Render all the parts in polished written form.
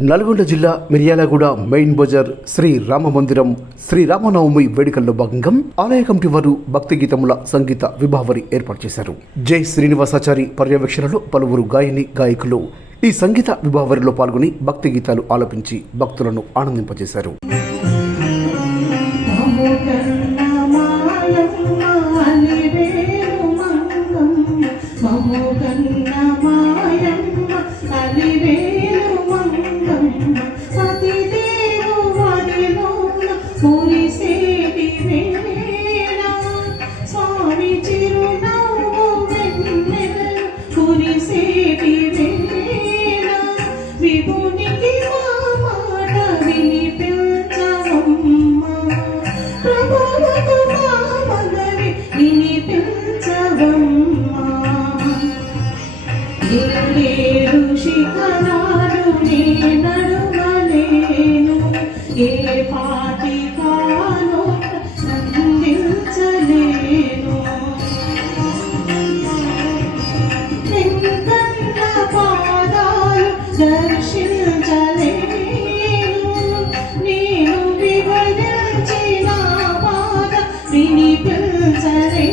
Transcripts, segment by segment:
నల్గొండ జిల్లా మిర్యాలగూడ మెయిన్ బజార్ శ్రీ రామ మందిరం శ్రీరామనవమి వేడుకల్లో భాగంగా ఆలయ కమిటీ వారు భక్తి గీతముల సంగీత విభావరి ఏర్పాటు చేశారు. జై శ్రీనివాసాచారి పర్యవేక్షణలో పలువురు గాయని గాయకులు ఈ సంగీత విభావరిలో పాల్గొని భక్తి గీతాలు ఆలపించి భక్తులను ఆనందింపజేశారు. ఏ పాటి కానో నందించలేను వెంకన్న పాదాలు దర్శించలేను నేను వివరించిన పాద వినిపించలేను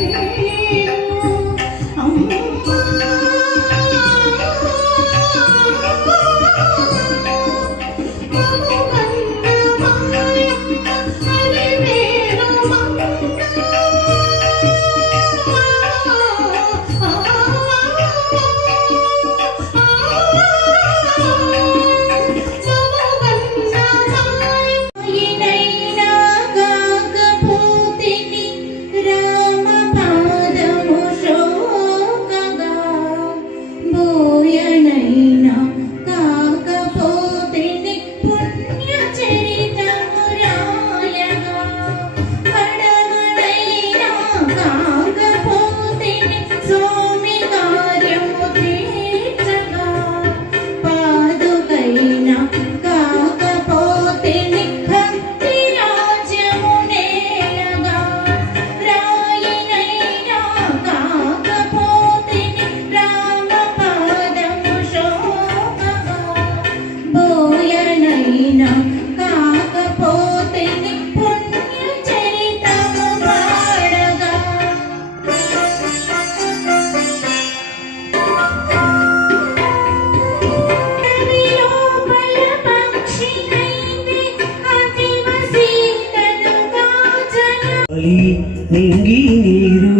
నింగి నీరు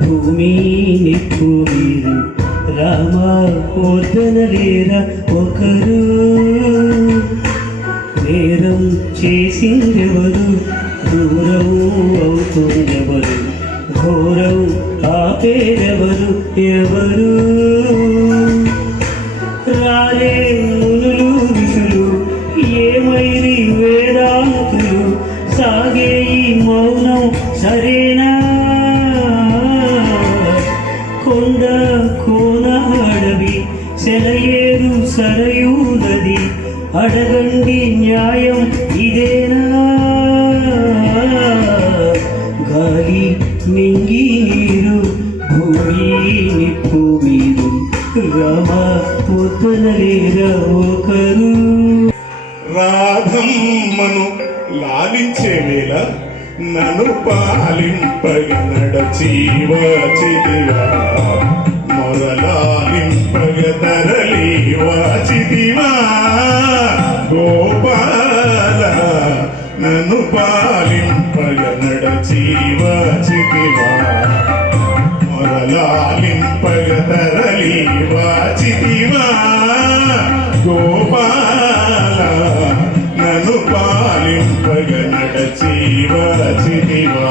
భూమి నిప్పు నీరు రామ పోతనలేరా ఒకరు నేరం చేసిందెవరు దూరం అవుతుందెవరు ఘోరం ఆపేదెవరు ఎవరు రాలే మునులు ఋషులు ఏమైరి వేదాంతులు సాగే ఈ మౌనం సరేనా కొండ కోన అడవి సెలయేరు సరయూ నది అడగండి న్యాయం ఇదేనా గాలి నింగి నీరు భూమి నిప్పు మీరు రామ పొద్దునలేరా ఒకరు రాధమ్మను లాలించే వేళ నన్ను పాలింపగ నడచీవచిదివా మొరలాలింపగ తరలి వాచిదివా గోపాల నన్ను పాలింపగ నడచీవచిదివా మొరలాలింపగ తరలి వాచిదివా గోపాల నన్ను పాలింపగ నడచీవచిదివా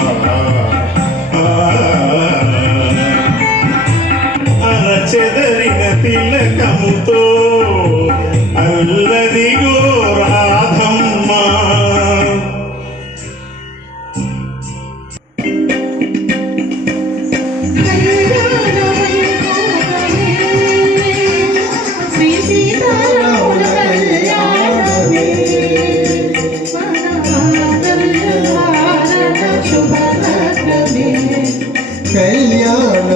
అరచెదరిన తిలకముతో అల్లదిగో రాధమ్మ కళ్యాణ